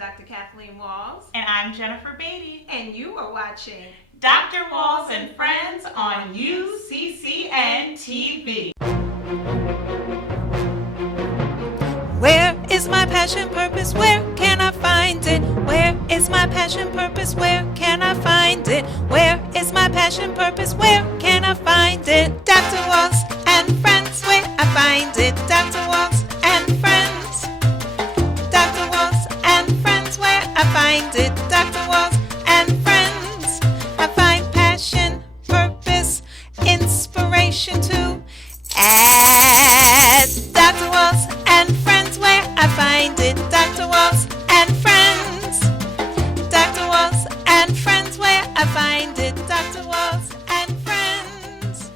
Dr. Kathleen Walls. And I'm Jennifer Beatty. And you are watching Dr. Walls and Friends on Uccn TV. Where is my passion, purpose? Where can I find it? Where is my passion, purpose? Where can I find it? Where is my passion, purpose? Where can I find it? Dr. Walls and Friends, where I find it? Dr. Walls and Friends. Dr. Walls and Friends, where I find it? Dr. Walls and Friends. I find passion, purpose, inspiration too. At Dr. Walls and Friends, where I find it. Dr. Walls and Friends. Dr. Walls and Friends, where I find it. Dr. Walls and Friends.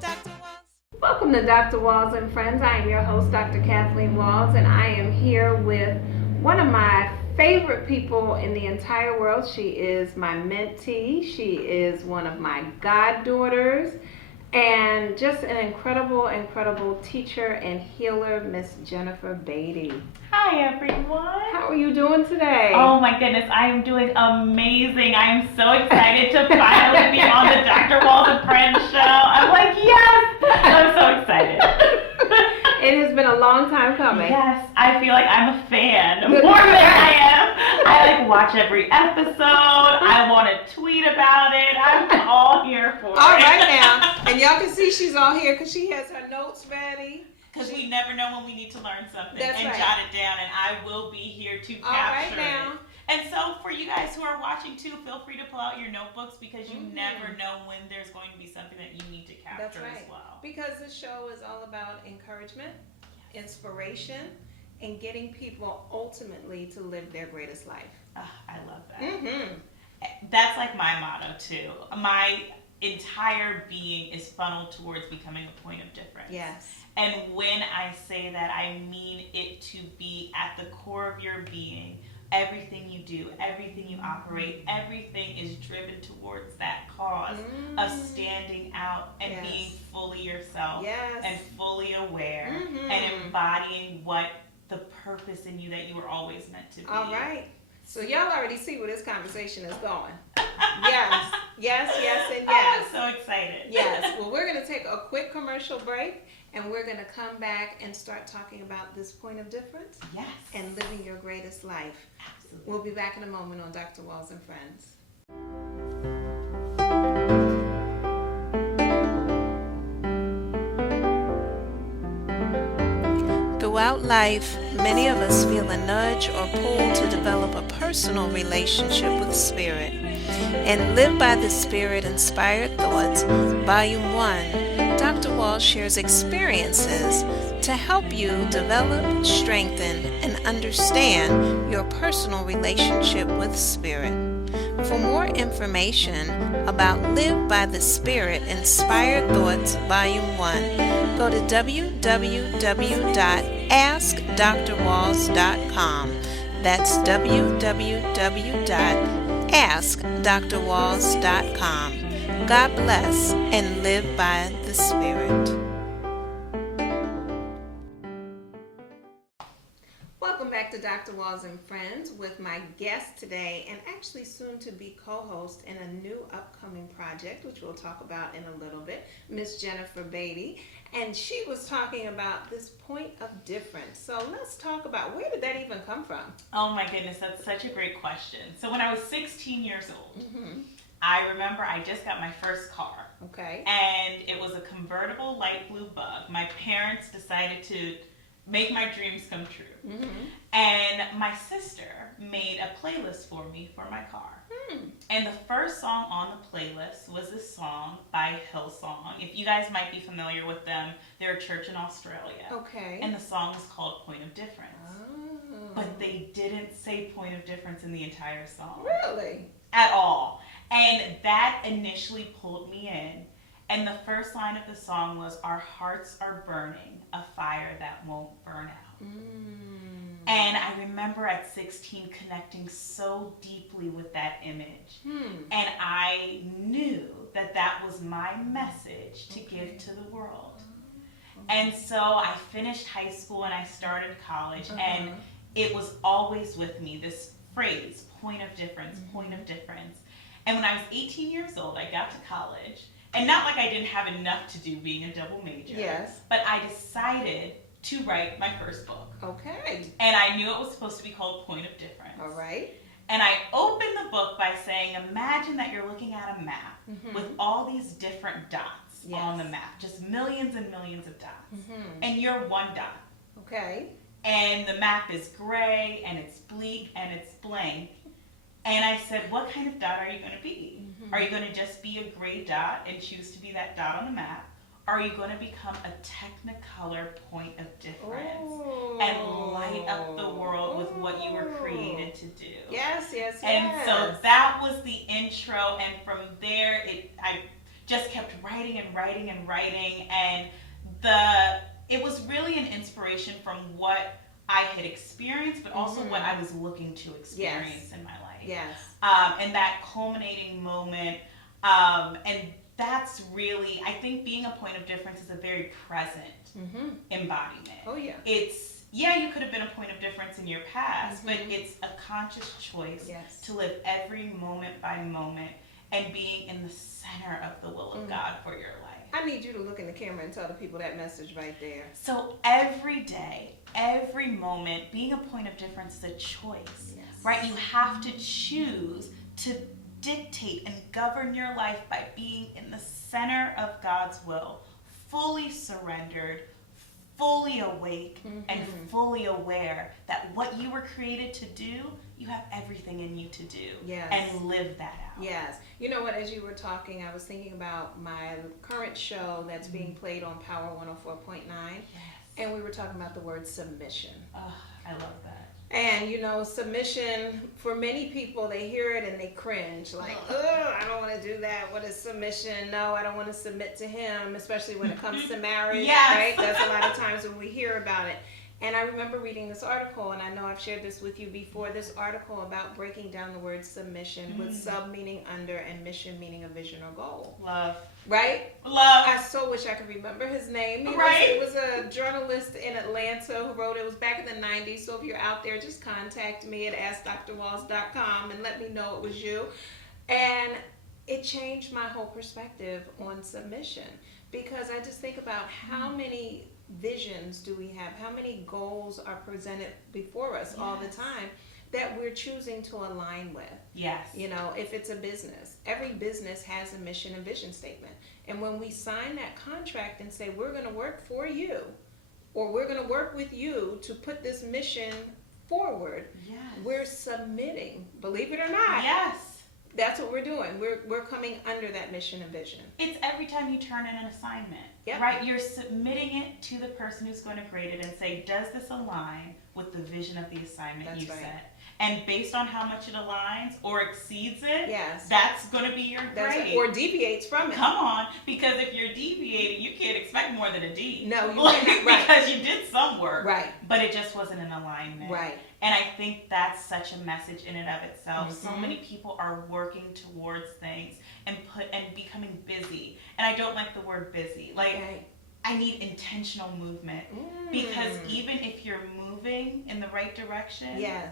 Dr. Walls. Welcome to Dr. Walls and Friends. I am your host, Dr. Kathleen Walls, and I am here with one of my favorite people in the entire world. She is my mentee. She is one of my goddaughters. And just an incredible teacher and healer, Miss Jennifer Beatty. Hi, everyone. How are you doing today? Oh, my goodness. I am doing amazing. I am so excited to finally be on the Dr. Walls and Friends show. I'm like, yes! I'm so excited. It has been a long time coming. Yes, I feel like I'm a fan more than I am. I watch every episode. I want to tweet about it. I'm all here for it. All right now. And y'all can see she's all here because she has her notes ready. Because we never know when we need to learn something. That's and right. Jot it down, and I will be here to capture it. And so for you guys who are watching too, feel free to pull out your notebooks because you never know when there's going to be something that you need to capture as well. Because this show is all about encouragement, inspiration, and getting people ultimately to live their greatest life. I love that. That's like my motto too. My entire being is funneled towards becoming a point of difference. Yes. And when I say that, I mean it to be at the core of your being. Everything you do, everything you operate, everything is driven towards that cause of standing out and being fully yourself and fully aware and embodying what the purpose in you that you were always meant to be. All right. So y'all already see where this conversation is going. Yes, and yes. I'm so excited. Yes. Well, we're going to take a quick commercial break, and we're going to come back and start talking about this point of difference. Yes. And living your greatest life. Absolutely. We'll be back in a moment on Dr. Walls and Friends. Throughout life, many of us feel a nudge or pull to develop a personal relationship with Spirit. In Live by the Spirit Inspired Thoughts, Volume 1, Dr. Walls shares experiences to help you develop, strengthen, and understand your personal relationship with Spirit. For more information about Live by the Spirit Inspired Thoughts Volume 1, go to www.askdrwalls.com. That's www.askdrwalls.com. God bless and live by the Spirit. Welcome back to Dr. Walls and Friends with my guest today, and actually soon to be co-host in a new upcoming project, which we'll talk about in a little bit, Miss Jennifer Beatty. And she was talking about this point of difference. So let's talk about, where did that even come from? Oh my goodness, that's such a great question. So when I was 16 years old, I remember I just got my first car. Okay. And it was a convertible light blue Bug. My parents decided to make my dreams come true. And my sister made a playlist for me for my car. And the first song on the playlist was this song by Hillsong. If you guys might be familiar with them, they're a church in Australia. Okay. And the song is called Point of Difference. But they didn't say point of difference in the entire song. Really? At all. And that initially pulled me in. And the first line of the song was, "Our hearts are burning, a fire that won't burn out." And I remember at 16 connecting so deeply with that image. And I knew that that was my message to give to the world. And so I finished high school and I started college, and it was always with me, this phrase, point of difference, point of difference. And when I was 18 years old, I got to college. And not like I didn't have enough to do being a double major. Yes. But I decided to write my first book. Okay. And I knew it was supposed to be called Point of Difference. All right. And I opened the book by saying, imagine that you're looking at a map with all these different dots on the map. Just millions and millions of dots. And you're one dot. Okay. And the map is gray, and it's bleak, and it's blank. And I said, what kind of dot are you going to be? Are you going to just be a gray dot and choose to be that dot on the map? Or are you going to become a technicolor point of difference and light up the world with what you were created to do? Yes, yes, yes. And so that was the intro, and from there, I just kept writing and writing and writing, and it was really an inspiration from what I had experienced, but also what I was looking to experience in my life. Yes. And that culminating moment, and that's really, I think being a point of difference is a very present embodiment. Oh, yeah. You could have been a point of difference in your past, but it's a conscious choice to live every moment by moment and being in the center of the will of God for your life. I need you to look in the camera and tell the people that message right there. So every day, every moment, being a point of difference is a choice, right? You have to choose to dictate and govern your life by being in the center of God's will, fully surrendered, fully awake, and fully aware that what you were created to do, you have everything in you to do, and live that out. Yes. You know what, as you were talking, I was thinking about my current show that's being played on Power 104.9, and we were talking about the word submission. Oh, I love that. And, you know, submission, for many people, they hear it and they cringe. Like, oh, I don't want to do that. What is submission? No, I don't want to submit to him, especially when it comes to marriage, right? That's a lot of times when we hear about it. And I remember reading this article, and I know I've shared this with you before, this article about breaking down the word submission with sub meaning under and mission meaning a vision or goal. Love. Right? Love. I so wish I could remember his name. It was a journalist in Atlanta who wrote it. It was back in the 90s. So if you're out there, just contact me at AskDrWalls.com and let me know it was you. And it changed my whole perspective on submission, because I just think about how many visions do we have, how many goals are presented before us all the time that we're choosing to align with. Yes. You know, if it's a business, every business has a mission and vision statement. And when we sign that contract and say, we're going to work for you, or we're going to work with you to put this mission forward, we're submitting, believe it or not. Yes. That's what we're doing. We're coming under that mission and vision. It's every time you turn in an assignment, right? You're submitting it to the person who's going to grade it and say, does this align with the vision of the assignment you set? And based on how much it aligns or exceeds it, that's going to be your grade. Or deviates from it. Come on, because if you're deviating, you can't expect more than a D. No, you can't. Right. Because you did some work, right? But it just wasn't in alignment, right? And I think that's such a message in and of itself. So many people are working towards things and becoming busy. And I don't like the word busy. Like, I need intentional movement, because even if you're moving in the right direction,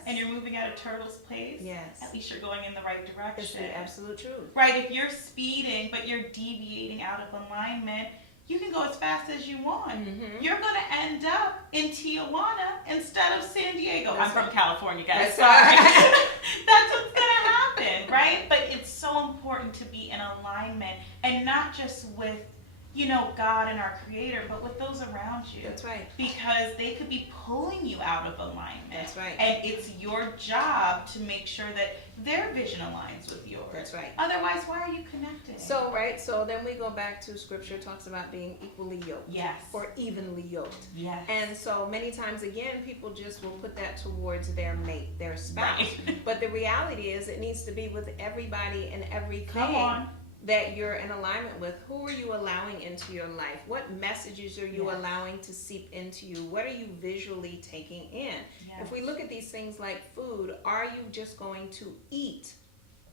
and you're moving at a turtle's pace, at least you're going in the right direction. It's the absolute truth. Right? If you're speeding but you're deviating out of alignment, you can go as fast as you want. You're going to end up in Tijuana instead of San Diego. I'm from California, guys. Sorry. That's what's going to happen, right? But it's so important to be in alignment, and not just with, you know, God and our Creator, but with those around you. That's right. Because they could be pulling you out of alignment. That's right. And it's your job to make sure that their vision aligns with yours. That's right. Otherwise, why are you connected? So, right, so then we go back to Scripture, talks about being equally yoked. Yes. Or evenly yoked. Yes. And so many times, again, people just will put that towards their mate, their spouse. Right. But the reality is it needs to be with everybody and everything. Come on. That you're in alignment with. Who are you allowing into your life? What messages are you allowing to seep into you? What are you visually taking in? If we look at these things like food, are you just going to eat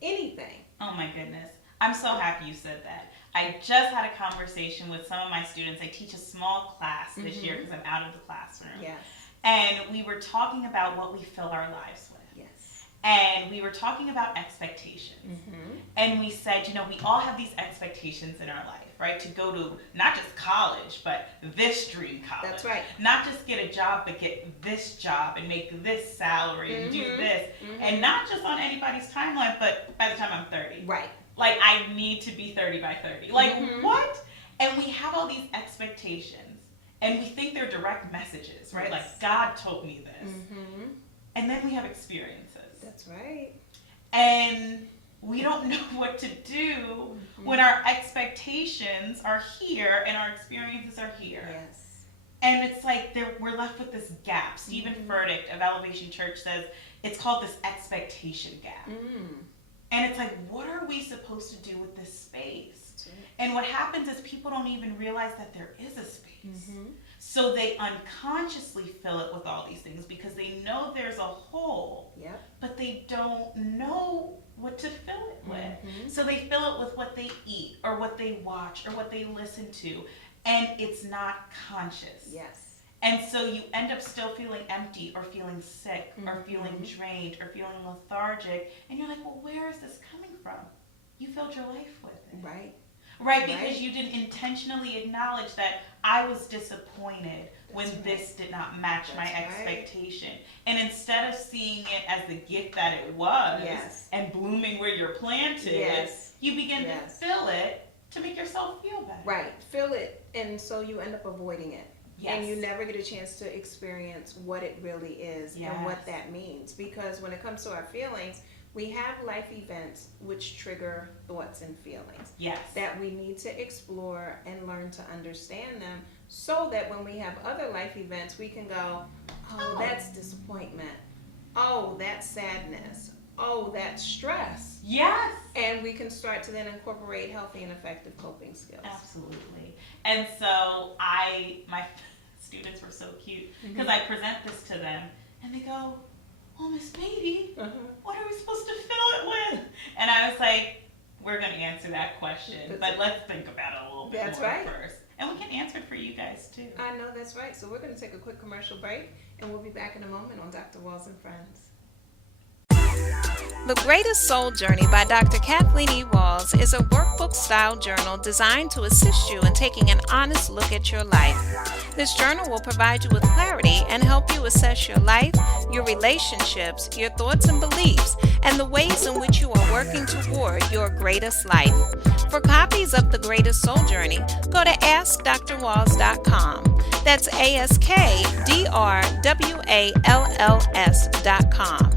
anything? Oh my goodness. I'm so happy you said that. I just had a conversation with some of my students. I teach a small class this year because I'm out of the classroom. Yes. And we were talking about what we fill our lives with. Yes. And we were talking about expectations. And we said, we all have these expectations in our life, right? To go to not just college, but this dream college. That's right. Not just get a job, but get this job and make this salary and do this. And not just on anybody's timeline, but by the time I'm 30. Right. Like, I need to be 30 by 30. Like, what? And we have all these expectations. And we think they're direct messages, right? Yes. Like, God told me this. And then we have experiences. That's right. And we don't know what to do when our expectations are here and our experiences are here. Yes. And it's like we're left with this gap. Stephen Furtick of Elevation Church says it's called this expectation gap. And it's like, what are we supposed to do with this space? Right. And what happens is people don't even realize that there is a space. So they unconsciously fill it with all these things because they know there's a hole, but they don't know what to fill it with. So they fill it with what they eat or what they watch or what they listen to, and it's not conscious. Yes. And so you end up still feeling empty or feeling sick or feeling drained or feeling lethargic, and you're like, well, where is this coming from? You filled your life with it. Right. Right, because you didn't intentionally acknowledge that I was disappointed when this did not match my expectation. And instead of seeing it as the gift that it was and blooming where you're planted, you begin to fill it to make yourself feel better. Right, fill it, and so you end up avoiding it. Yes. And you never get a chance to experience what it really is and what that means. Because when it comes to our feelings, we have life events which trigger thoughts and feelings that we need to explore and learn to understand them, so that when we have other life events, we can go, oh, that's disappointment. Oh, that's sadness. Oh, that's stress. Yes. And we can start to then incorporate healthy and effective coping skills. Absolutely. And so my students were so cute because I present this to them and they go, well, Miss Beatty, what are we supposed to fill it with? And I was like, we're going to answer that question, but let's think about it a little bit more first. And we can answer it for you guys, too. I know that's right. So we're going to take a quick commercial break, and we'll be back in a moment on Dr. Walls and Friends. The Greatest Soul Journey by Dr. Kathleen E. Walls is a workbook-style journal designed to assist you in taking an honest look at your life. This journal will provide you with clarity and help you assess your life, your relationships, your thoughts and beliefs, and the ways in which you are working toward your greatest life. For copies of The Greatest Soul Journey, go to AskDrWalls.com. That's AskDrWalls.com.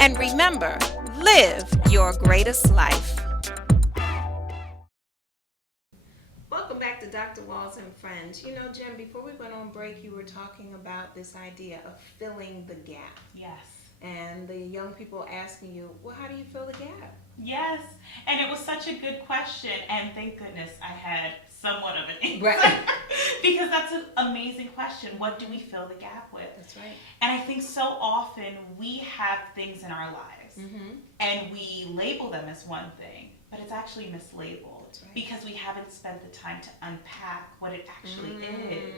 And remember, live your greatest life. Welcome back to Dr. Walls and Friends. You know, Jen, before we went on break, you were talking about this idea of filling the gap. Yes. And the young people asking you, well, how do you fill the gap? Yes. And it was such a good question. And thank goodness I had somewhat of an answer. Right. Because that's an amazing question. What do we fill the gap with? That's right. And I think so often we have things in our lives and we label them as one thing, but it's actually mislabeled. Right. Because we haven't spent the time to unpack what it actually is.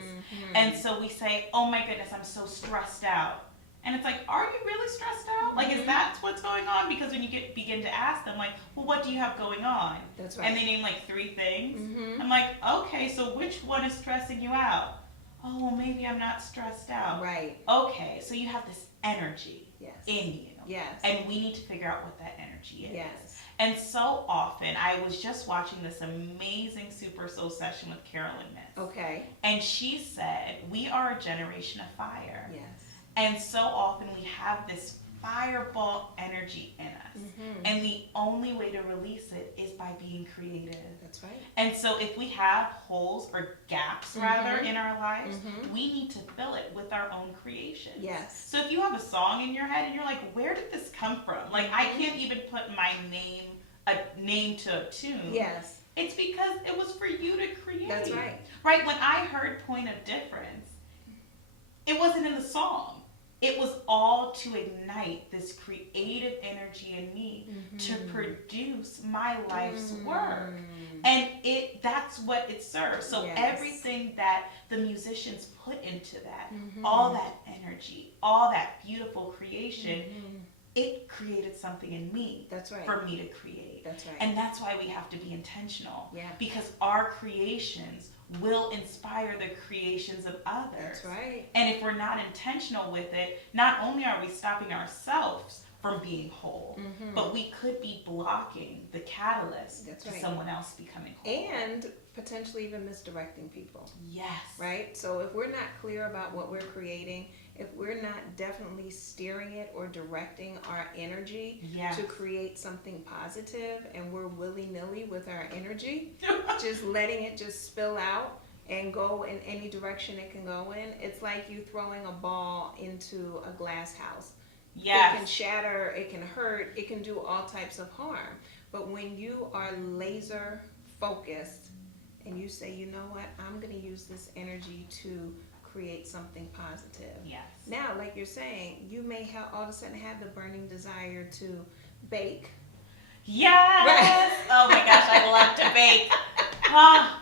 And so we say, oh my goodness, I'm so stressed out. And it's like, are you really stressed out? Like, is that what's going on? Because when you begin to ask them, like, well, what do you have going on? That's right. And they name like 3 things. I'm like, okay, so which one is stressing you out? Oh, well, maybe I'm not stressed out. Right. Okay, so you have this energy in you. Yes. And we need to figure out what that energy is. Yes. And so often, I was just watching this amazing Super Soul session with Carolyn Miss. Okay. And she said, we are a generation of fire. Yes. And so often we have this fireball energy in us. And the only way to release it is by being creative. That's right. And so if we have holes or gaps, rather, in our lives, we need to fill it with our own creation. Yes. So if you have a song in your head and you're like, where did this come from? Like, I can't even put a name to a tune. Yes. It's because it was for you to create. That's right. Right? When I heard Point of Difference, it wasn't in the song. It was all to ignite this creative energy in me to produce my life's work. And that's what it serves. So everything that the musicians put into that, all that energy, all that beautiful creation, it created something in me. That's right. For me to create. That's right. And that's why we have to be intentional. Yeah. Because our creations will inspire the creations of others. That's right. And if we're not intentional with it, not only are we stopping ourselves from being whole, but we could be blocking the catalyst to someone else becoming whole. And potentially even misdirecting people. Yes. Right? So if we're not clear about what we're creating, if we're not definitely steering it or directing our energy to create something positive, and we're willy-nilly with our energy, just letting it just spill out and go in any direction it can go in, it's like you throwing a ball into a glass house. Yes. It can shatter, it can hurt, it can do all types of harm. But when you are laser focused and you say, you know what, I'm going to use this energy to create something positive. Yes. Now, like you're saying, you may have all of a sudden have the burning desire to bake. Yes. Right. Oh my gosh, I love to bake. Oh,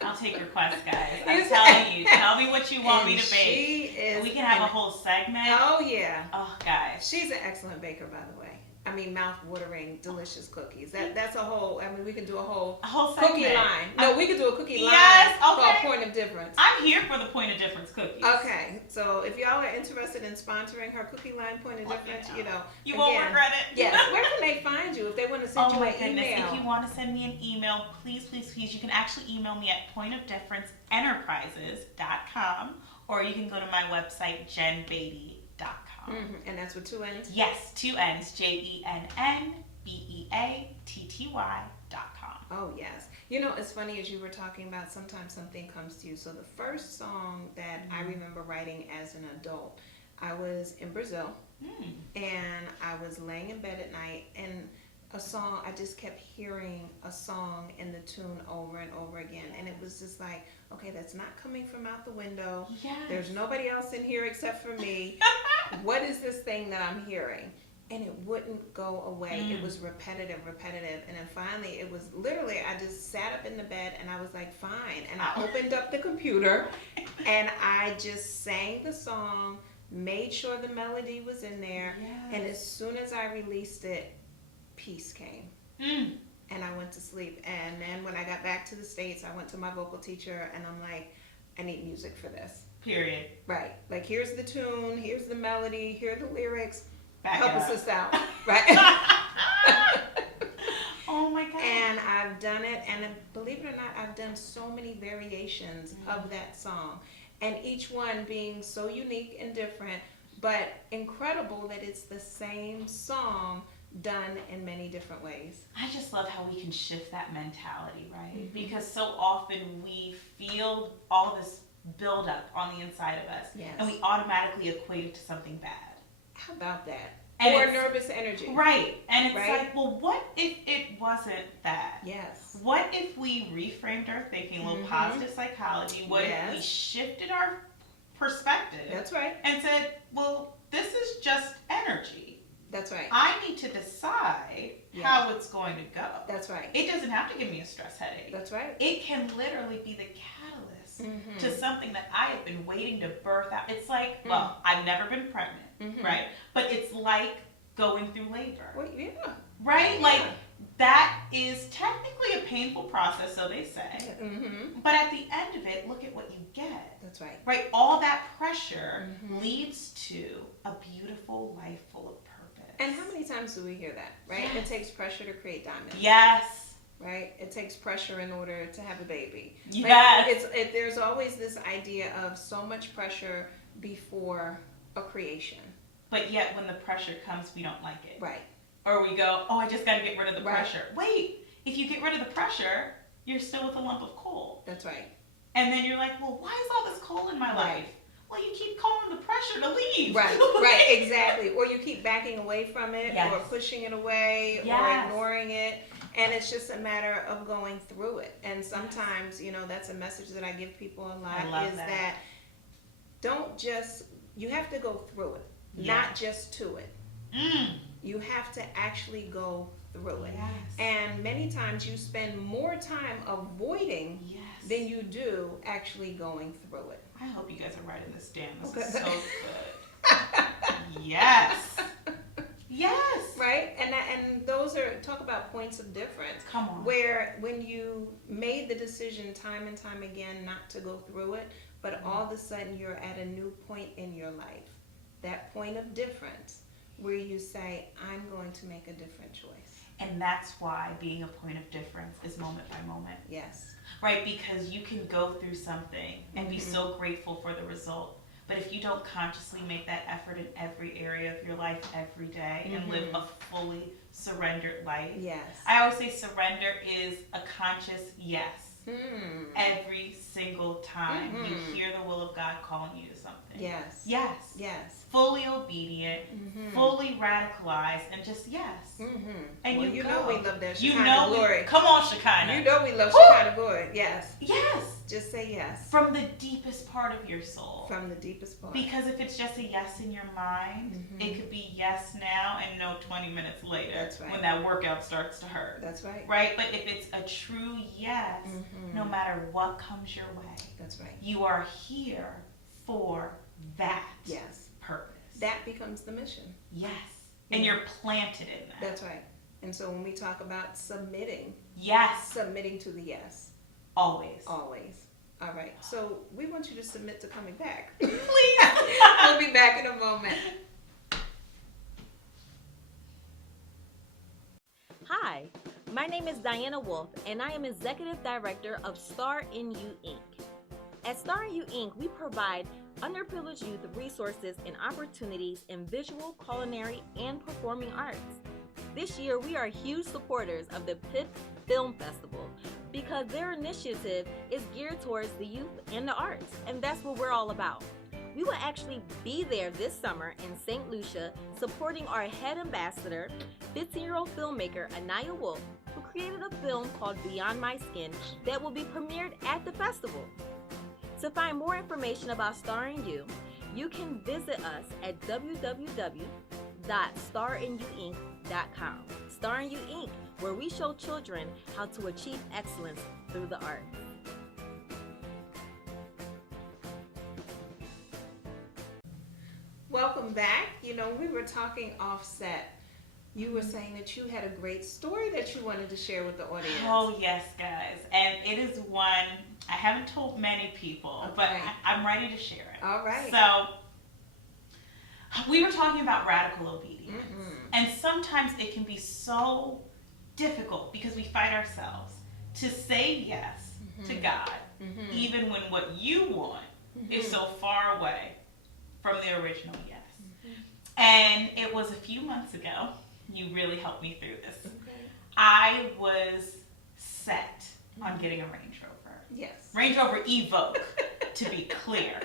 I'll take requests, guys. I'm telling you. Tell me what you want me to bake. We can have a whole segment. Oh, yeah. Oh, guys. She's an excellent baker, by the way. I mean, mouth-watering, delicious cookies. That's a whole, I mean, we can do a whole cookie segment. line. No, we could do a cookie line called Point of Difference. I'm here for the Point of Difference cookies. Okay, so if y'all are interested in sponsoring her cookie line Point of Difference, you know. You won't regret it. Yes. Where can they find you if they want to send you an email? If you want to send me an email, please, please, please, you can actually email me at pointofdifferenceenterprises.com, or you can go to my website, jenbeatty.com. And that's with 2 N's? Yes, 2 N's, JENNBEATTY.com. Oh, yes. You know, it's funny, as you were talking about, sometimes something comes to you. So the first song that I remember writing as an adult, I was in Brazil, and I was laying in bed at night, and a song, I just kept hearing a song in the tune over and over again. And it was just like, okay, that's not coming from out the window. Yes. There's nobody else in here except for me. What is this thing that I'm hearing? And it wouldn't go away. It was repetitive. And then finally, it was literally, I just sat up in the bed and I was like, fine. And I opened up the computer and I just sang the song, made sure the melody was in there. Yes. And as soon as I released it, peace came. And I went to sleep. And then when I got back to the States, I went to my vocal teacher and I'm like, I need music for this. Period. Right. Like, here's the tune, here's the melody, here are the lyrics. Help us out. Right. Oh my God. And I've done it, and believe it or not, I've done so many variations of that song. And each one being so unique and different, but incredible that it's the same song done in many different ways. I just love how we can shift that mentality, right? Because so often we feel all this buildup on the inside of us, and we automatically equate it to something bad. How about that? And or nervous energy. Right. And it's like, well, what if it wasn't that? Yes. What if we reframed our thinking, a little positive psychology? What if we shifted our perspective? That's right. And said, well, this is just energy. That's right. I need to decide how it's going to go. That's right. It doesn't have to give me a stress headache. That's right. It can literally be the catalyst to something that I have been waiting to birth out. It's like, well, I've never been pregnant, right? But it's like going through labor. Well, right? Yeah. Like, that is technically a painful process, so they say. But at the end of it, look at what you get. That's right. Right? All that pressure leads to a beautiful life full of purpose. And how many times do we hear that, right? It takes pressure to create diamonds. Yes. Right? It takes pressure in order to have a baby. Yes. There's always this idea of so much pressure before a creation. But yet when the pressure comes, we don't like it. Right. Or we go, oh, I just got to get rid of the pressure. Wait, if you get rid of the pressure, you're still with a lump of coal. That's right. And then you're like, well, why is all this coal in my life? Well, you keep calling the pressure to leave. Right, right, exactly. Or you keep backing away from it, or pushing it away, or ignoring it. And it's just a matter of going through it. And sometimes, that's a message that I give people a lot, is that don't just, you have to go through it, not just to it. You have to actually go through it. And many times you spend more time avoiding than you do actually going through it. I hope you guys are writing this down. This is so good. Yes. Yes. Right? And those are, talk about points of difference. Come on. Where when you made the decision time and time again not to go through it, but all of a sudden you're at a new point in your life. That point of difference where you say, I'm going to make a different choice. And that's why being a point of difference is moment by moment. Yes. Right? Because you can go through something and be so grateful for the result. But if you don't consciously make that effort in every area of your life every day and live a fully surrendered life. Yes. I always say surrender is a conscious yes. Every single time you hear the will of God calling you to something. Yes. Yes. Yes. Fully obedient, fully radicalized, and just yes. And Well, you know go. we love that You Shekinah know glory. come on, Shekinah. You know we love Shekinah glory. Yes. Yes. Just say yes. From the deepest part of your soul. From the deepest part. Because if it's just a yes in your mind, it could be yes now and no 20 minutes later. That's right. When that workout starts to hurt. That's right. Right? But if it's a true yes, no matter what comes your way, that's right. You are here for that purpose. That becomes the mission. Yes. And you're planted in that. That's right. And so when we talk about submitting. Yes. Submitting to the yes. Always. Always. All right. So we want you to submit to coming back. Please. We'll be back in a moment. Hi, my name is Diana Wolf, and I am Executive Director of Star in You, Inc. At Star in You, Inc., we provide underprivileged youth resources and opportunities in visual, culinary, and performing arts. This year, we are huge supporters of the Pitt Film Festival because their initiative is geared towards the youth and the arts, and that's what we're all about. We will actually be there this summer in St. Lucia supporting our head ambassador, 15-year-old filmmaker Anaya Wolf, who created a film called Beyond My Skin that will be premiered at the festival. To find more information about Star in You, you can visit us at www.starinYouInc.com. Star in You Inc., where we show children how to achieve excellence through the arts. Welcome back. You know, we were talking offset. You were saying that you had a great story that you wanted to share with the audience. Oh, yes, guys. And it is one I haven't told many people, but I'm ready to share it. All right. So, we were talking about radical obedience. And sometimes it can be so difficult because we fight ourselves to say yes to God, even when what you want is so far away from the original yes. And it was a few months ago. You really helped me through this. I was set on getting a Range Rover. Yes. Range Rover Evoque, to be clear.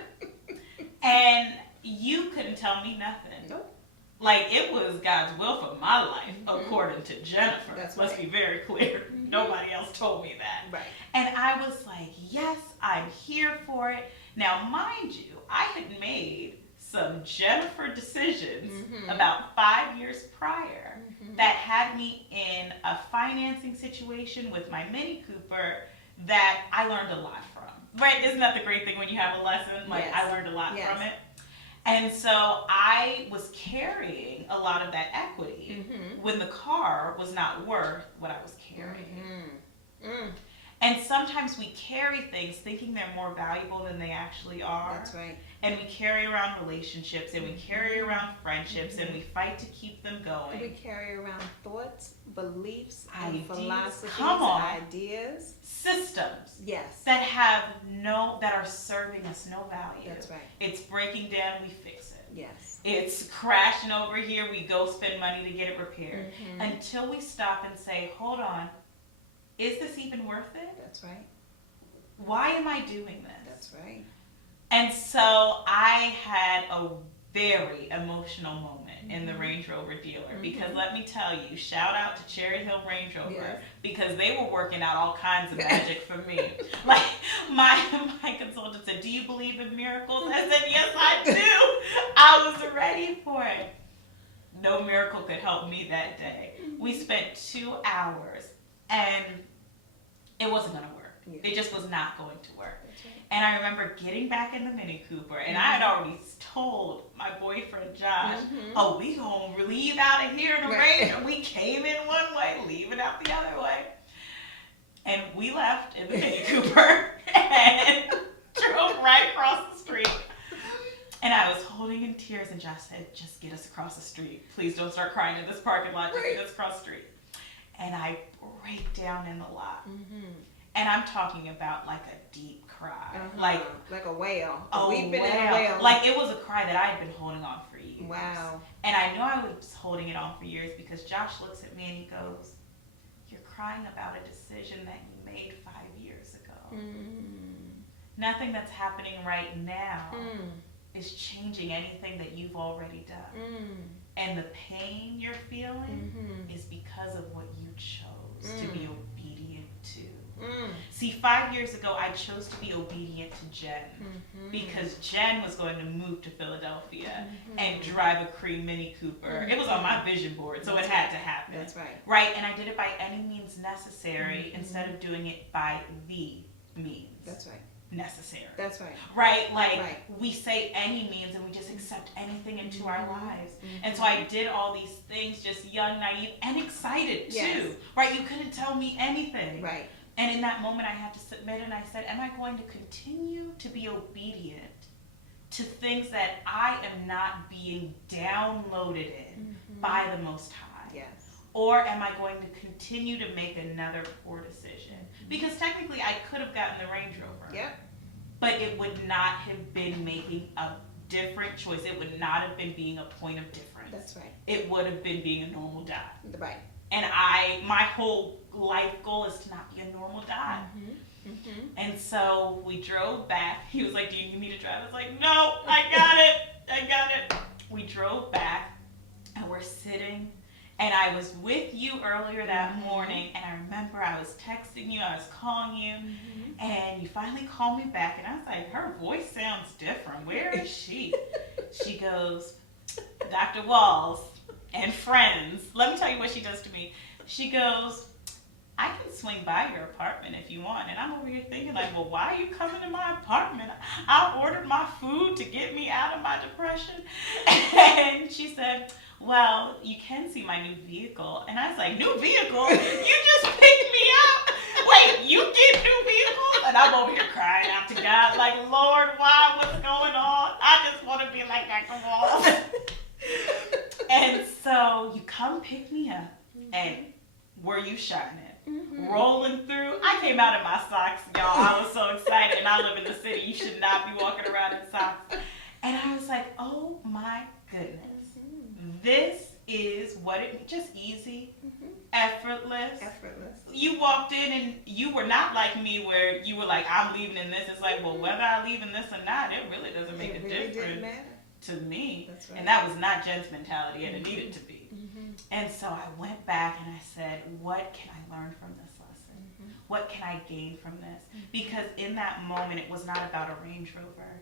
And you couldn't tell me nothing. Nope. Like, it was God's will for my life, according to Jennifer. That's Let's be very clear. Nobody else told me that. Right. And I was like, yes, I'm here for it. Now, mind you, I had made some Jennifer decisions about 5 years prior that had me in a financing situation with my Mini Cooper that I learned a lot from. Right? Isn't that the great thing when you have a lesson? Like, I learned a lot from it. And so I was carrying a lot of that equity when the car was not worth what I was carrying. And sometimes we carry things thinking they're more valuable than they actually are. That's right. And we carry around relationships and we carry around friendships and we fight to keep them going. We carry around thoughts, beliefs, Ideas. philosophies, Come on. ideas. Systems Yes. that are serving us no value. That's right. It's breaking down, we fix it. Yes. It's crashing over here, we go spend money to get it repaired. Until we stop and say, hold on, is this even worth it? That's right. Why am I doing this? That's right. And so I had a very emotional moment in the Range Rover dealer because let me tell you, shout out to Cherry Hill Range Rover because they were working out all kinds of magic for me. Like my consultant said, do you believe in miracles? I said, yes, I do. I was ready for it. No miracle could help me that day. We spent 2 hours and it wasn't going to work. Yeah. It just was not going to work. That's right. And I remember getting back in the Mini Cooper, and I had already told my boyfriend Josh, "Oh, we gonna leave out of here in the rain." And we came in one way, leaving out the other way, and we left in the Mini Cooper and drove right across the street. And I was holding in tears, and Josh said, "Just get us across the street. Please don't start crying in this parking lot. Just get us across the street." And I break down in the lot. And I'm talking about like a deep cry. Like a whale. A whale. Like it was a cry that I had been holding on for years. Wow. And I know I was holding it on for years because Josh looks at me and he goes, "You're crying about a decision that you made 5 years ago. Nothing that's happening right now is changing anything that you've already done. And the pain you're feeling is because of what you chose to be obedient to." See, 5 years ago, I chose to be obedient to Jen because Jen was going to move to Philadelphia and drive a cream Mini Cooper. It was on my vision board, so it had to happen. That's right. Right, and I did it by any means necessary instead of doing it by the means. That's right. Necessary. That's right. Right? Like, we say any means and we just accept anything into our lives. And so I did all these things just young, naive, and excited too. Yes. Right? You couldn't tell me anything. Right. And in that moment I had to submit and I said, am I going to continue to be obedient to things that I am not being downloaded in by the Most High? Yes. Or am I going to continue to make another poor decision? Because technically I could have gotten the Range Rover. Yep. But it would not have been making a different choice. It would not have been being a point of difference. That's right. It would have been being a normal dad. Right. And my whole life goal is to not be a normal dad. And so we drove back. He was like, "Do you need me to drive?" I was like, "No, I got it. We drove back and we're sitting. And I was with you earlier that morning, and I remember I was texting you, I was calling you, and you finally called me back, and I was like, her voice sounds different. Where is she? She goes, "Dr. Walls and friends." Let me tell you what she does to me. She goes, "I can swing by your apartment if you want." And I'm over here thinking like, well, why are you coming to my apartment? I ordered my food to get me out of my depression. And she said, "Well, you can see my new vehicle." And I was like, "New vehicle? You just picked me up? Wait, you get new vehicles?" And I'm over here crying out to God, like, "Lord, why? What's going on? I just want to be like Dr. Walls." And so you come pick me up, and were you shining? Rolling through. I came out in my socks, y'all. I was so excited, and I live in the city. You should not be walking around in socks. And I was like, oh my goodness. This is what it, just easy, effortless. You walked in and you were not like me where you were like, "I'm leaving in this." It's like, well, whether I leave in this or not, it really doesn't make a difference to me. That's right. And that was not Jen's mentality, and it needed to be. And so I went back and I said, what can I learn from this lesson? What can I gain from this? Because in that moment, it was not about a Range Rover.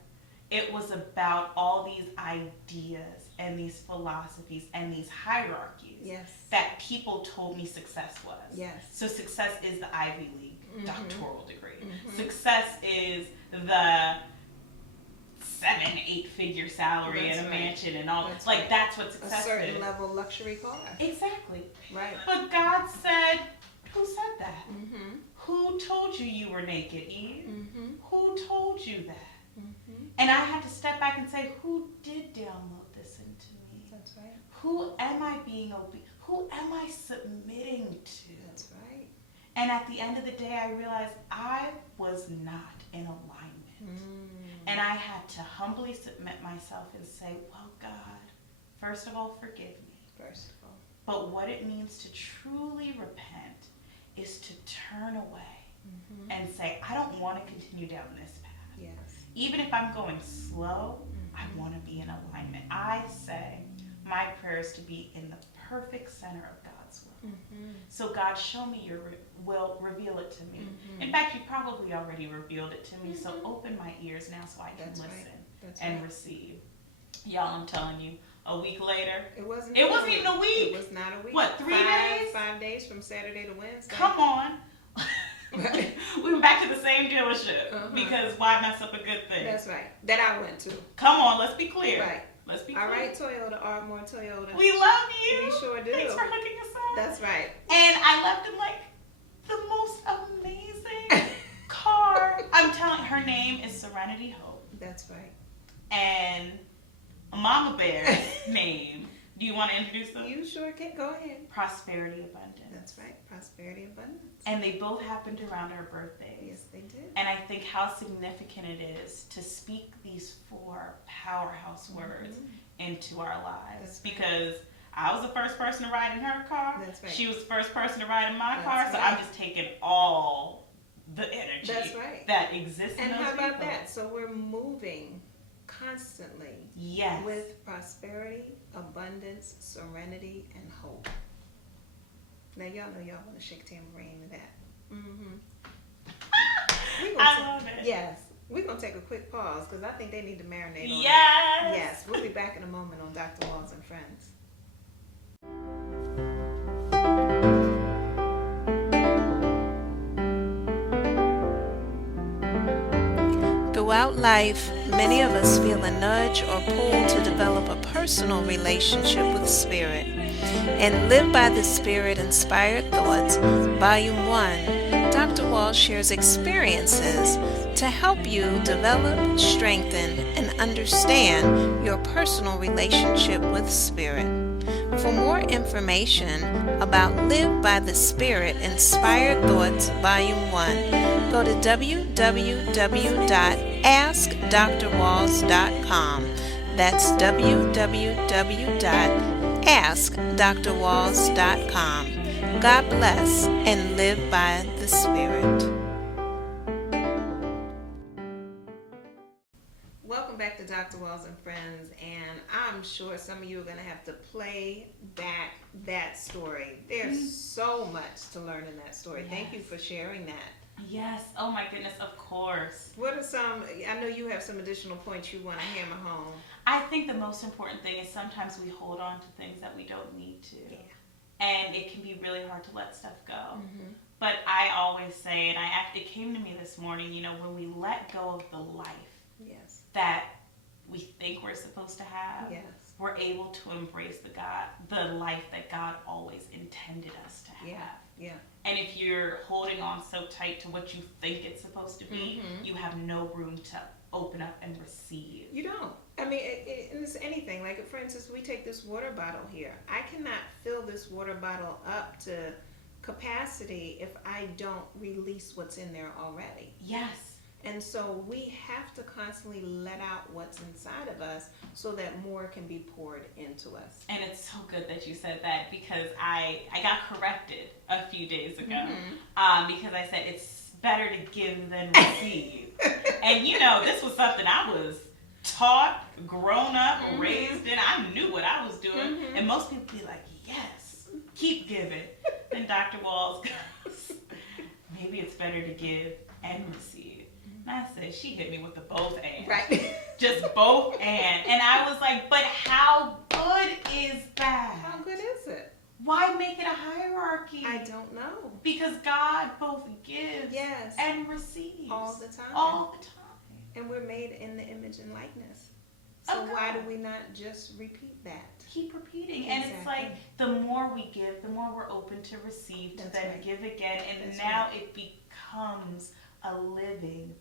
It was about all these ideas and these philosophies and these hierarchies that people told me success was. Yes. So success is the Ivy League doctoral degree. Success is the 7-8 figure salary and a mansion and all. That's like that's what success is. A certain level luxury car. Exactly. Right. But God said, who said that? Who told you you were naked, Eve? Who told you that? And I had to step back and say, who did download this into me? That's right. Who am I being obedient? Who am I submitting to? That's right. And at the end of the day, I realized I was not in alignment. And I had to humbly submit myself and say, well, God, first of all, forgive me. First of all. But what it means to truly repent is to turn away and say, I don't want to continue down this path. Yes. Even if I'm going slow, I want to be in alignment. I say my prayer is to be in the perfect center of God's will. So God, show me your will, reveal it to me. In fact, you probably already revealed it to me, so open my ears now so I can listen and receive. Y'all, I'm telling you, a week later, it wasn't even a week. It was not a week. What, 3 days? 5 days from Saturday to Wednesday. Come on. Right. We went back to the same dealership Uh-huh. because why mess up a good thing? That's right. That I went to. Come on, let's be clear. Right. Let's be All clear. right, Toyota, Ardmore Toyota. We love you. We sure do. Thanks for hooking us up. That's right. And I left in like the most amazing car. I'm telling her name is Serenity Hope. That's right. And Mama Bear's name. Do you want to introduce them? You sure can. Go ahead. Prosperity Abundance. That's right. Prosperity Abundance. And they both happened around our birthdays. Yes, they did. And I think how significant it is to speak these 4 powerhouse words into our lives. That's right. Because I was the first person to ride in her car. That's right. She was the first person to ride in my That's car. So right. I'm just taking all the energy That's right. that exists in And those how about people. that? So we're moving constantly Yes. with prosperity, abundance, serenity, and hope. Now y'all know y'all want to shake tambourine to that. I love it. Yes. We're going to take a quick pause because I think they need to marinate on Yes. it. Yes. We'll be back in a moment on Dr. Walls and Friends. Throughout life, many of us feel a nudge or pull to develop a personal relationship with Spirit. In Live by the Spirit Inspired Thoughts, Volume 1, Dr. Wall shares experiences to help you develop, strengthen, and understand your personal relationship with Spirit. For more information about Live by the Spirit Inspired Thoughts Volume 1, go to www.askdrwalls.com. That's www.askdrwalls.com. God bless and live by the Spirit. Welcome back to Dr. Walls and Friends, and I'm sure some of you are going to have to play back that story. There's so much to learn in that story. Yes. Thank you for sharing that. Yes. Oh my goodness. Of course. What are some, I know you have some additional points you want to hammer home. I think the most important thing is sometimes we hold on to things that we don't need to. Yeah. And it can be really hard to let stuff go. But I always say, and it came to me this morning, you know, when we let go of the life Yes. that we think we're supposed to have, Yes. we're able to embrace the life that God always intended us to have. Yeah. Yeah. And if you're holding on so tight to what you think it's supposed to be, you have no room to open up and receive. You don't. I mean, it's anything. Like, for instance, we take this water bottle here. I cannot fill this water bottle up to capacity if I don't release what's in there already. Yes. And so we have to constantly let out what's inside of us so that more can be poured into us. And it's so good that you said that because I got corrected a few days ago because I said it's better to give than receive. And you know, this was something I was taught, grown up, raised in. I knew what I was doing. And most people be like, yes, keep giving. And Dr. Walls goes, maybe it's better to give and receive. And I said, she hit me with the both and. Right. Just both and. And I was like, but how good is that? How good is it? Why make it a hierarchy? I don't know. Because God both gives Yes. and receives. All the time. All the time. And we're made in the image and likeness. So Okay. why do we not just repeat that? Keep repeating. And it's like the more we give, the more we're open to receive, to That's then right. give again. And That's now right. it becomes a living,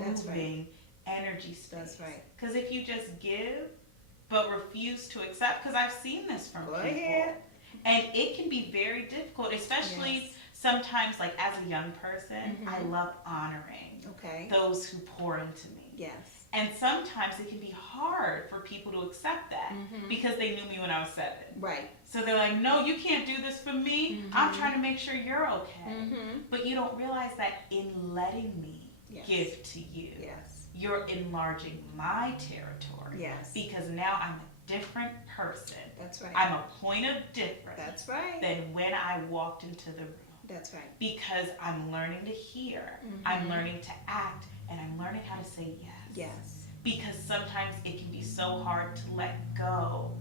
That's moving energy space. That's right. Because if you just give but refuse to accept, because I've seen this from Go people. ahead. And it can be very difficult, especially Yes. sometimes, like as a young person, I love honoring Okay. those who pour into me. Yes. And sometimes it can be hard for people to accept that because they knew me when I was 7. Right. So they're like, no, you can't do this for me. I'm trying to make sure you're okay. But you don't realize that in letting me Yes. give to you, Yes. you're enlarging my territory. Yes. Because now I'm a different person. That's right. I'm a point of difference That's right. than when I walked into the room. That's right. Because I'm learning to hear, I'm learning to act, and I'm learning how to say yes. Yes. Because sometimes it can be so hard to let go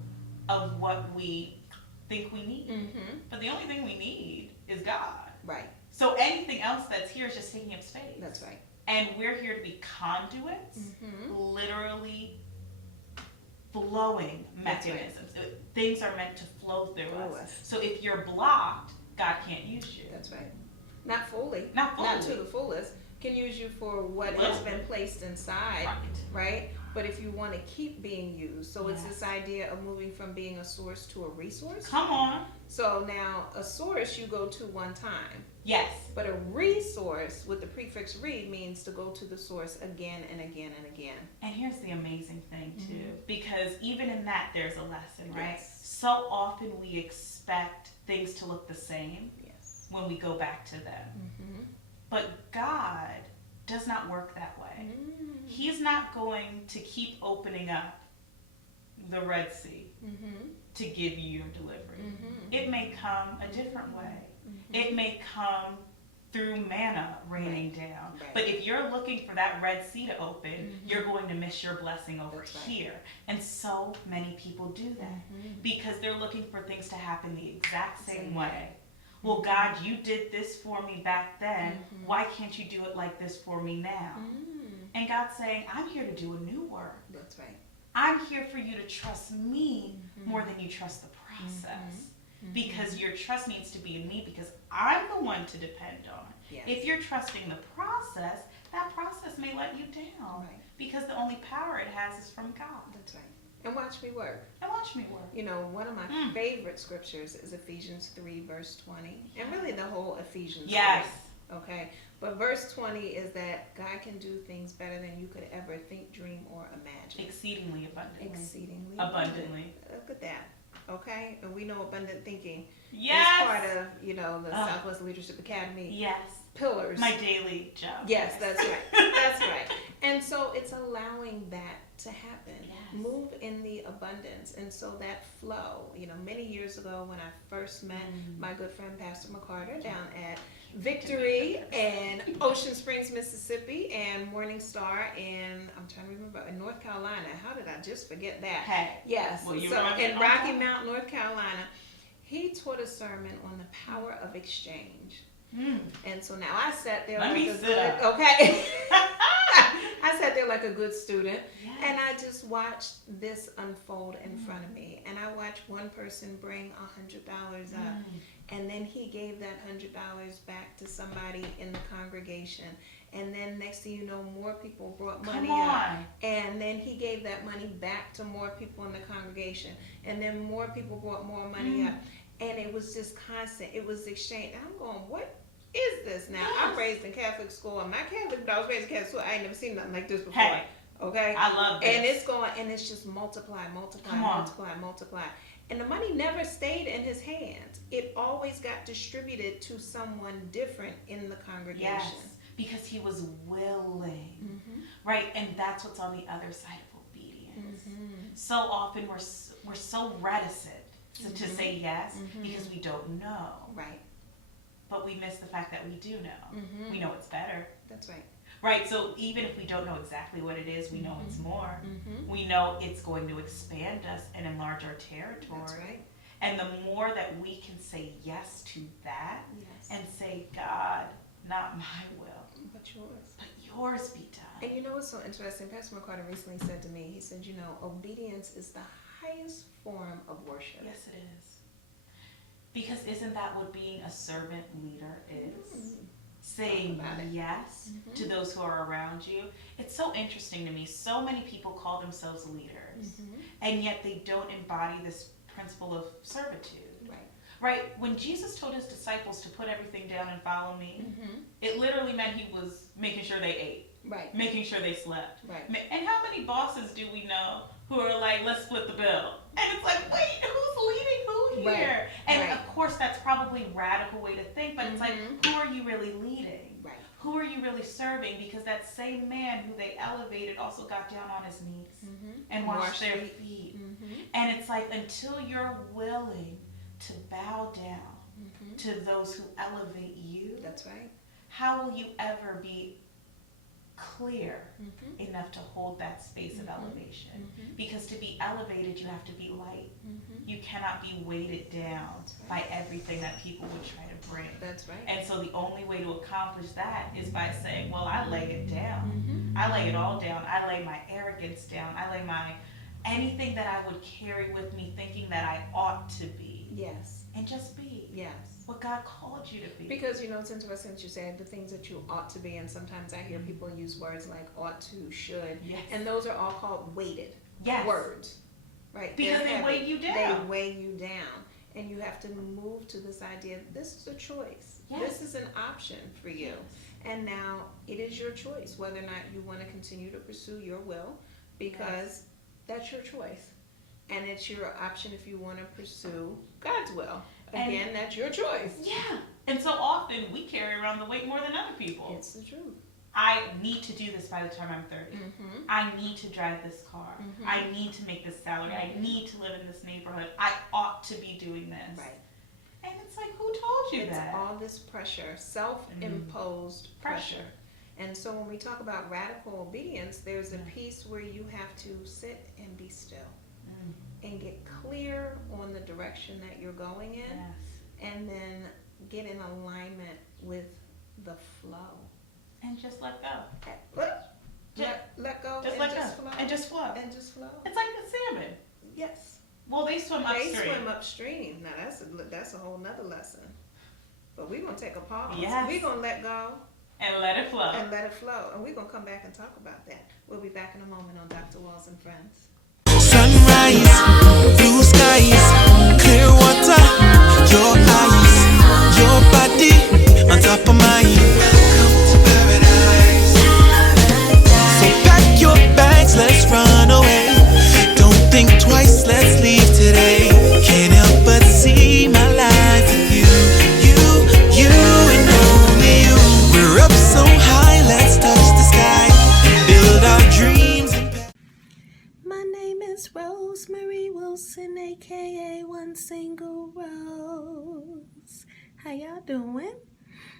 of what we think we need. But the only thing we need is God. Right. So anything else that's here is just taking up space. That's right. And we're here to be conduits, literally flowing mechanisms. Right. Things are meant to flow through us. us. So if you're blocked, God can't use you. That's right. Not fully. Not fully. Not to the fullest. Can use you for what has been placed inside, right? But if you want to keep being used, so it's this idea of moving from being a source to a resource. Come on. So now a source you go to one time. Yes. But a resource with the prefix "re" means to go to the source again and again and again. And here's the amazing thing too, because even in that there's a lesson, right? Yes. So often we expect things to look the same when we go back to them. But God does not work that way. He's not going to keep opening up the Red Sea to give you your delivery. It may come a different way. It may come through manna raining down. Right. But if you're looking for that Red Sea to open, you're going to miss your blessing over here. And so many people do that because they're looking for things to happen the exact same way. Well, God, you did this for me back then. Why can't you do it like this for me now? And God's saying, I'm here to do a new work. That's right. I'm here for you to trust me more than you trust the process. Because your trust needs to be in me because I'm the one to depend on. Yes. If you're trusting the process, that process may let you down. Right. Because the only power it has is from God. That's right. And watch me work. And watch me work. You know, one of my favorite scriptures is Ephesians 3, verse 20. And really the whole Ephesians 3. Okay? But verse 20 is that God can do things better than you could ever think, dream, or imagine. Exceedingly abundantly. Exceedingly abundantly. Look at that. Okay? And we know abundant thinking is Yes. part of, you know, the Southwest Leadership Academy Yes. pillars. My daily job. Yes, that's right. That's right. And so it's allowing that to happen. Yes. Move in the abundance. And so that flow, you know, many years ago when I first met my good friend Pastor McCarter down at Victory in Ocean Springs, Mississippi, and Morning Star in, I'm trying to remember, in North Carolina. How did I just forget that? Hey. Yes. Well, you so remember in it Rocky all. Mount, North Carolina, he taught a sermon on the power of exchange. And so now I sat there Let like me a sit good, up. okay. I sat there like a good student, Yes. and I just watched this unfold in front of me. And I watched one person bring $100 up, and then he gave that $100 back to somebody in the congregation. And then next thing you know, more people brought money Come up. on. And then he gave that money back to more people in the congregation. And then more people brought more money up. And it was just constant. It was exchange. And I'm going, what is this now? Yes. I'm raised in Catholic school. And I was raised in Catholic school. I ain't never seen nothing like this before. Hey. Okay? I love this. And it's going, and it's just multiply. Come on. And the money never stayed in his hands. It always got distributed to someone different in the congregation. Yes. Because he was willing. Right? And that's what's on the other side of obedience. So often we're so reticent to say yes because we don't know. Right. But we miss the fact that we do know. We know it's better. That's right. Right, so even if we don't know exactly what it is, we know it's more. We know it's going to expand us and enlarge our territory. That's right. And the more that we can say yes to that Yes. and say, God, not my will, But yours. but yours be done. And you know what's so interesting? Pastor McCarter recently said to me, he said, you know, obedience is the highest form of worship. Yes, it is. Because isn't that what being a servant leader is? Saying Talk about it. yes to those who are around you. It's so interesting to me. So many people call themselves leaders, and yet they don't embody this principle of servitude. Right. Right? When Jesus told his disciples to put everything down and follow me, it literally meant he was making sure they ate, Right. making sure they slept. Right. And how many bosses do we know who are like, let's split the bill? And it's like, wait, who's leading who here? Right. And Right. of course, that's probably a radical way to think, but it's like, who are you really leading? Right. Who are you really serving? Because that same man who they elevated also got down on his knees and washed their feet. And it's like, until you're willing to bow down to those who elevate you, That's right. how will you ever be clear enough to hold that space of elevation. Because to be elevated, you have to be light. You cannot be weighted down by everything that people would try to bring. That's right. And so the only way to accomplish that is by saying, well, I lay it down. I lay it all down. I lay my arrogance down. I lay my anything that I would carry with me thinking that I ought to be. Yes. And just be. Yes. What God called you to be. Because, you know, it's interesting that you said the things that you ought to be, and sometimes I hear people use words like ought to, should, Yes. and those are all called weighted words, right? Because they weigh you down. They weigh you down, and you have to move to this idea, this is a choice. Yes. This is an option for you. And now it is your choice whether or not you want to continue to pursue your will, because that's your choice. And it's your option if you want to pursue God's will. Again, that's your choice. Yeah. And so often we carry around the weight more than other people. It's the truth. I need to do this by the time I'm 30. I need to drive this car. I need to make this salary. I need to live in this neighborhood. I ought to be doing this. Right. And it's like, who told you It's that? all this pressure, self-imposed pressure. And so when we talk about radical obedience, there's a piece where you have to sit and be still and get clear on the direction that you're going in, and then get in alignment with the flow. And just let go. Let go Just and let just go. flow. And just flow. And just flow. It's like the salmon. Yes. Well, they swim upstream. They swim upstream. Now that's a whole nother lesson. But we're gonna take a pause. Yes. We're gonna let go. And let it flow. And let it flow. And we're gonna come back and talk about that. We'll be back in a moment on Dr. Walls and Friends. Sunrise, blue skies, clear water, your eyes, your body on top of mine. Welcome to paradise. So pack your bags, let's run away. Don't think twice, let's leave today. Can't help but see my life with you and only you. We're up so high, let's touch the sky and build our dreams. My name is Rosemary Wilson, aka One Single Rose. How y'all doing?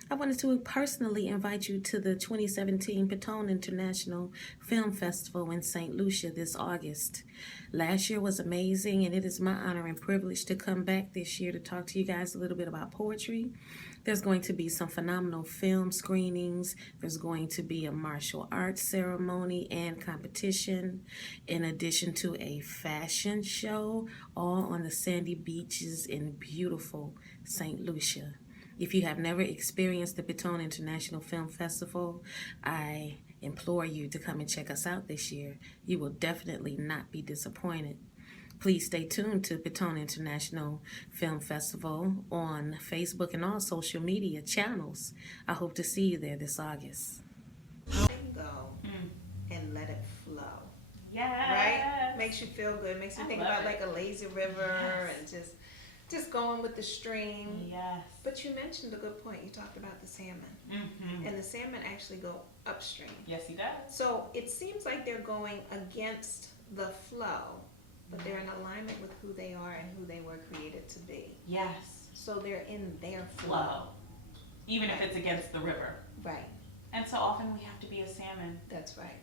I wanted to personally invite you to the 2017 Piton International Film Festival in St. Lucia this August. Last year was amazing, and it is my honor and privilege to come back this year to talk to you guys a little bit about poetry. There's going to be some phenomenal film screenings. There's going to be a martial arts ceremony and competition, in addition to a fashion show, all on the sandy beaches in beautiful St. Lucia. If you have never experienced the Piton International Film Festival, I implore you to come and check us out this year. You will definitely not be disappointed. Please stay tuned to Piton International Film Festival on Facebook and all social media channels. I hope to see you there this August. Go and let it flow. Yeah. Right? Makes you feel good. Makes you think about it. like a lazy river and just going with the stream. Yes. But you mentioned a good point. You talked about the salmon. And the salmon actually go upstream. Yes, he does. So it seems like they're going against the flow, but they're in alignment with who they are and who they were created to be. Yes. So they're in their Flow. Even if it's against the river. Right. And so often we have to be a salmon. That's right.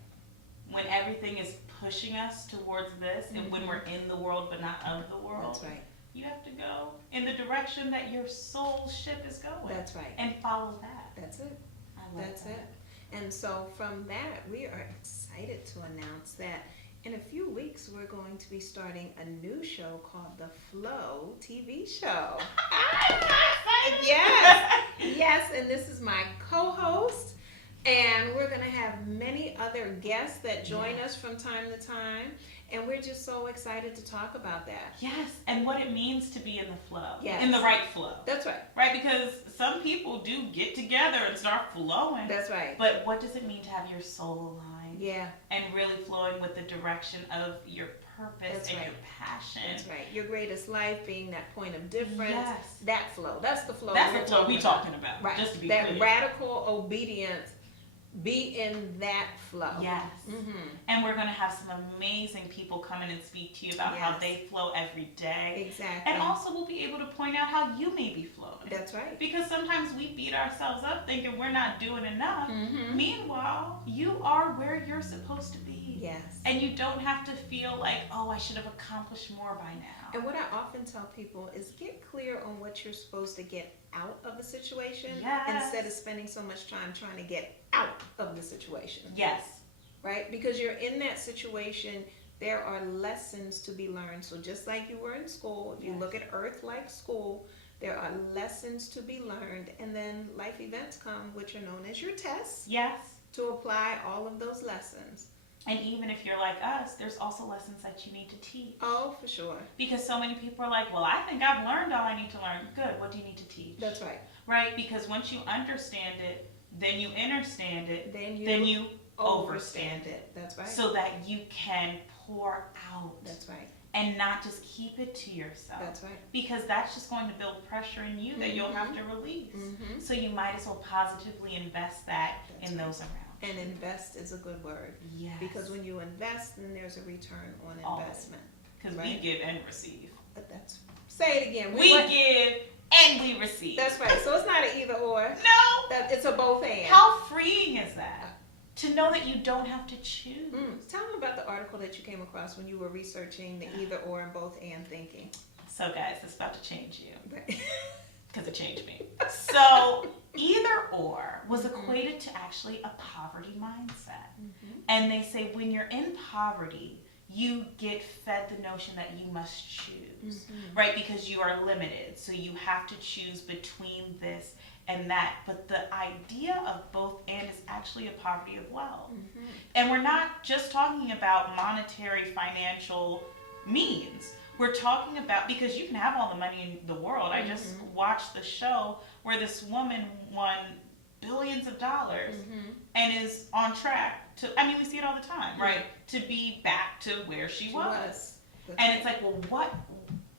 When everything is pushing us towards this, and when we're in the world but not of the world. That's right. You have to go in the direction that your soul ship is going. That's right. And follow that. That's it. I love That's that. it. And so from that, we are excited to announce that in a few weeks, we're going to be starting a new show called The Flow TV show. Yes, and this is my co-host, and we're going to have many other guests that join us from time to time, and we're just so excited to talk about that. Yes, and what it means to be in the flow. Yes. In the right flow. That's right. Right, because some people do get together and start flowing. That's right. But what does it mean to have your soul aligned? Yeah. And really flowing with the direction of your purpose That's and right. your passion. That's right. Your greatest life being that point of difference. Yes. That flow. That's the flow. That's we're the flow we're talking about. Right. Just to be that clear. radical obedience be in that flow. Yes. Mm-hmm. And we're going to have some amazing people come in and speak to you about how they flow every day. Exactly. And also we'll be able to point out how you may be flowing. That's right. Because sometimes we beat ourselves up thinking we're not doing enough. Mm-hmm. Meanwhile, you are where you're supposed to be. Yes. And you don't have to feel like, oh, I should have accomplished more by now. And what I often tell people is get clear on what you're supposed to get out of a situation instead of spending so much time trying to get out of the situation. Yes. Right? Because you're in that situation, there are lessons to be learned. So just like you were in school, if you look at Earth like school, there are lessons to be learned, and then life events come, which are known as your tests. Yes. To apply all of those lessons. And even if you're like us, there's also lessons that you need to teach. Oh, for sure. Because so many people are like, well, I think I've learned all I need to learn. Good. What do you need to teach? That's right. Right? Because once you understand it, then you understand it, Then you overstand it. That's right. So that you can pour out. That's right. And not just keep it to yourself. That's right. Because that's just going to build pressure in you that you'll have to release. Mm-hmm. So you might as well positively invest that in those around. And invest is a good word. Yes. Because when you invest, then there's a return on investment. Because we give and receive. But that's, say it again. We give and we receive. That's right. So it's not an either or. No. That it's a both and. How freeing is that? To know that you don't have to choose. Tell them about the article that you came across when you were researching the either or and both and thinking. So guys, it's about to change you. Because it changed me. So either or was equated to actually a poverty mindset. And they say when you're in poverty, you get fed the notion that you must choose, right? Because you are limited. So you have to choose between this and that. But the idea of both and is actually a poverty of wealth. And we're not just talking about monetary, financial means. We're talking about, because you can have all the money in the world. I just watched the show where this woman won billions of dollars and is on track to, I mean, we see it all the time, right? To be back to where she was. And it's like, well, what?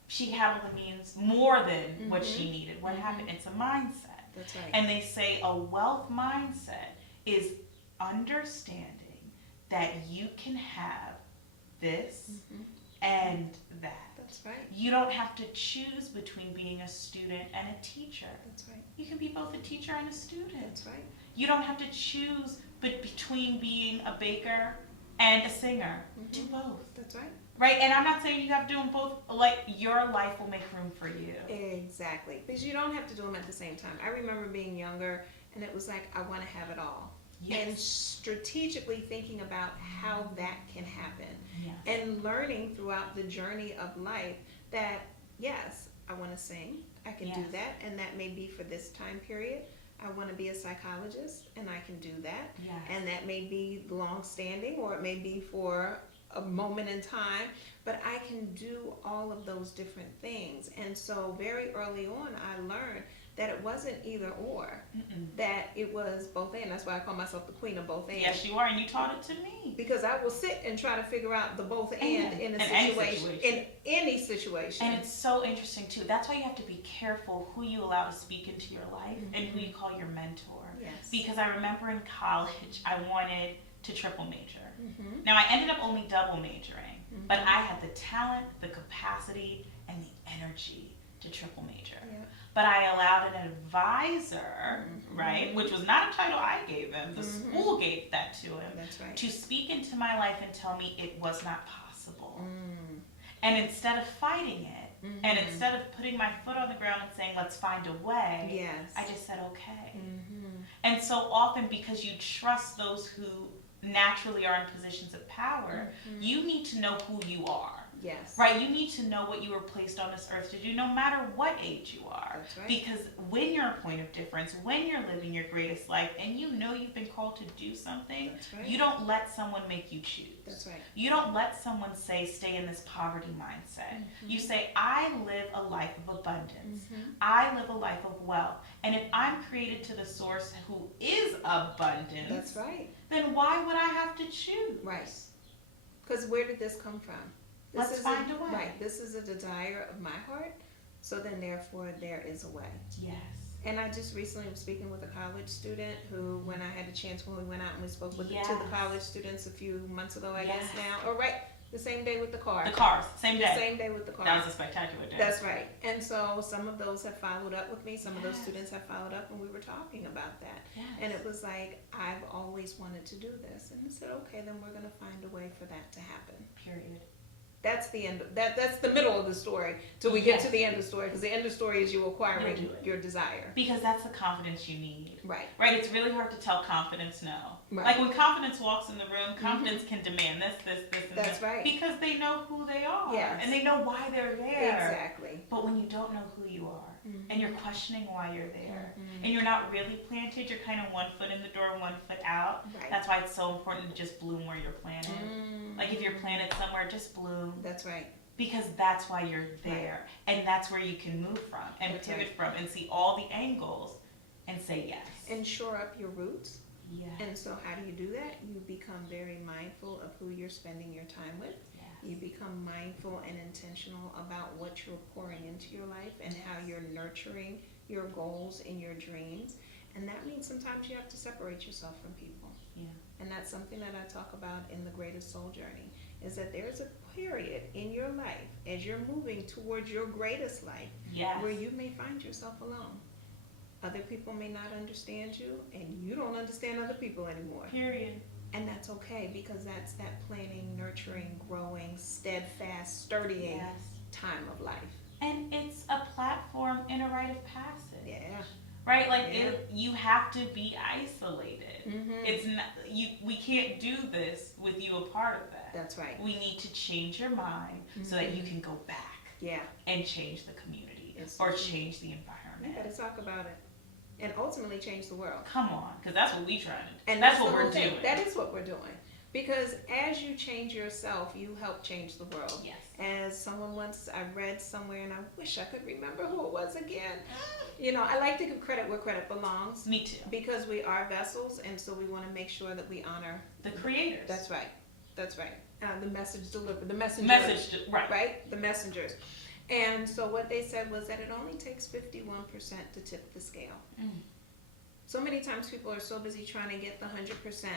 She had all the means more than what she needed. What happened? It's a mindset. That's right. And they say a wealth mindset is understanding that you can have this and that. That's right. You don't have to choose between being a student and a teacher. That's right. You can be both a teacher and a student. That's right. You don't have to choose between being a baker and a singer. Do both. That's right. Right? And I'm not saying you have to do them both. Like, your life will make room for you. Exactly. Because you don't have to do them at the same time. I remember being younger and it was like, I want to have it all. Yes. And strategically thinking about how that can happen. Yes. And learning throughout the journey of life that, yes, I want to sing. I can do that. And that may be for this time period. I want to be a psychologist and I can do that. Yes. And that may be long standing or it may be for a moment in time, but I can do all of those different things. And so very early on, I learned that it wasn't either or, that it was both and. That's why I call myself the queen of both and. Yes, you are, and you taught it to me. Because I will sit and try to figure out the both and in a situation, in any situation. And it's so interesting too. That's why you have to be careful who you allow to speak into your life and who you call your mentor. Yes. Because I remember in college, I wanted to triple major. Now I ended up only double majoring, but I had the talent, the capacity, and the energy to triple major. But I allowed an advisor, right, which was not a title I gave him, the school gave that to him, That's right. to speak into my life and tell me it was not possible. And instead of fighting it, and instead of putting my foot on the ground and saying, let's find a way, Yes. I just said, okay. And so often, because you trust those who naturally are in positions of power, you need to know who you are. Yes. Right? You need to know what you were placed on this earth to do, no matter what age you are. That's right. Because when you're a point of difference, when you're living your greatest life, and you know you've been called to do something, That's right. you don't let someone make you choose. That's right. You don't let someone say, stay in this poverty mindset. You say, I live a life of abundance. I live a life of wealth. And if I'm created to the source who is abundance, That's right. then why would I have to choose? Right. Because where did this come from? Let's find a way. Right. This is a desire of my heart. So then therefore there is a way. Yes. And I just recently was speaking with a college student who, when I had the chance, when we went out and we spoke with Yes. to the college students a few months ago, I Yes. guess now, or right, the same day with the car. The cars, same The day. same day with the car. That was a spectacular day. That's right. And so some of those have followed up with me. Some of those Yes. students have followed up, and we were talking about that. Yes. And it was like, I've always wanted to do this. And I said, okay, then we're going to find a way for that to happen. Period. That's the end. That's the middle of the story till we get Yes. to the end of the story. Because the end of the story is you acquiring You'll do it. your desire. Because that's the confidence you need. Right. Right? It's really hard to tell confidence no. Right. Like when confidence walks in the room, confidence can demand this, and That's this. right. Because they know who they are. Yes. And they know why they're there. Exactly. But when you don't know who you are, Mhm. and you're questioning why you're there, Mhm. and you're not really planted, you're kind of 1 foot in the door, 1 foot out. Right. That's why it's so important to just bloom where you're planted. Mm. Like if you're planted somewhere, just bloom. That's right. Because that's why you're there. And that's where you can move from and That's pivot right. from and see all the angles and say yes. And shore up your roots. Yes. And so how do you do that? You become very mindful of who you're spending your time with. Yes. You become mindful and intentional about what you're pouring into your life and how you're nurturing your goals and your dreams. And that means sometimes you have to separate yourself from people. Yeah. And that's something that I talk about in the Greatest Soul Journey, is that there's a period in your life as you're moving towards your greatest life Yes. where you may find yourself alone. Other people may not understand you, and you don't understand other people anymore. Period. And that's okay, because that's that planning, nurturing, growing, steadfast, sturdying Yes. time of life. And it's a platform and a rite of passage. Yeah. Right? Like Yeah. you have to be isolated. Mhm. It's not we can't do this with you a part of that. That's right. We need to change your mind so that you can go back Yeah. and change the community Yes, or indeed. change the We environment. gotta talk about it. And ultimately change the world. Come on, because that's what we trying to do. And that's the what we're whole thing. doing. That is what we're doing. Because as you change yourself, you help change the world. Yes. As someone once, I read somewhere, and I wish I could remember who it was again. You know, I like to give credit where credit belongs. Me too. Because we are vessels, and so we want to make sure that we honor. The creators. That's right. That's right. The message delivered. The messengers. Right. Right? The messengers. And so what they said was that it only takes 51% to tip the scale. Mm. So many times people are so busy trying to get the 100%,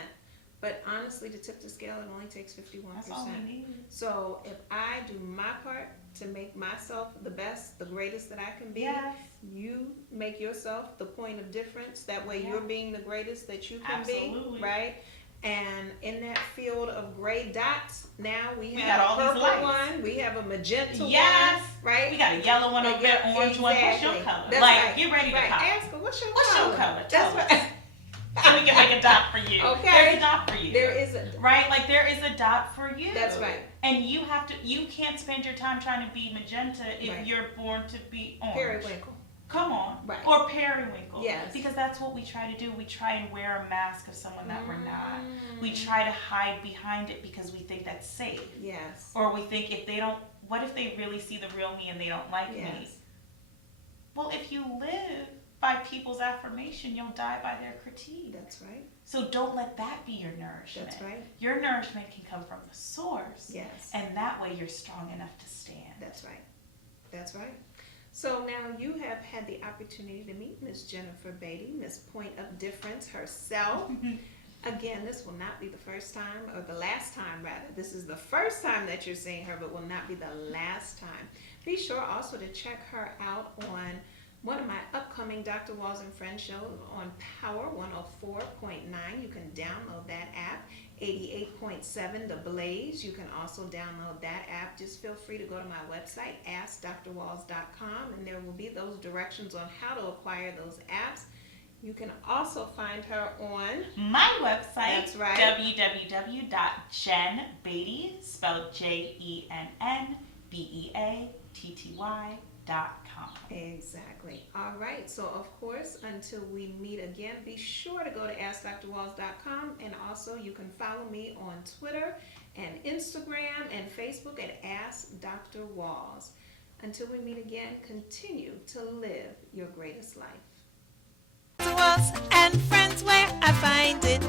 but honestly, to tip the scale, it only takes 51%. That's all we need. So if I do my part to make myself the best, the greatest that I can be, Yes. you make yourself the point of difference. That way Yeah. you're being the greatest that you can Absolutely. be, right? And in that field of gray dots, now we We have got all a these purple lights. one, we have a magenta Yes. one, right? We got a yellow one over there, orange one. What's your Exactly. color? That's Like, right. get ready to Right. pop. Ask her, what's your What's color? your color? That's Tell right. us. So we can make a dot for you. Okay. There's a dot for you. There is a, Right? Like there is a dot for you. That's right. And you can't spend your time trying to be magenta if Right. you're born to be orange. periwinkle. Come on. Right. Or periwinkle. Yes. Because that's what we try to do. We try and wear a mask of someone that we're not. Mm. We try to hide behind it because we think that's safe. Yes. Or we think what if they really see the real me and they don't like me? Yes. Well, if you live by people's affirmation, you'll die by their critique. That's right. So don't let that be your nourishment. That's right. Your nourishment can come from the source. Yes. And that way you're strong enough to stand. That's right. That's right. So now you have had the opportunity to meet Miss Jennifer Beatty, Miss Point of Difference herself. Again, this will not be the first time, or the last time rather. This is the first time that you're seeing her, but will not be the last time. Be sure also to check her out on one of my upcoming Dr. Walls and Friends shows on Power 104.9. You can download that app. 88.7 The Blaze. You can also download that app. Just feel free to go to my website, askdrwalls.com, and there will be those directions on how to acquire those apps. You can also find her on my website. That's right. www.jenbeatty, spelled JENNBEATTY.com. Exactly. All right. So, of course, until we meet again, be sure to go to AskDrWalls.com, and also you can follow me on Twitter and Instagram and Facebook at Ask Dr. Walls. Until we meet again, continue to live your greatest life. Walls and friends, where I find it.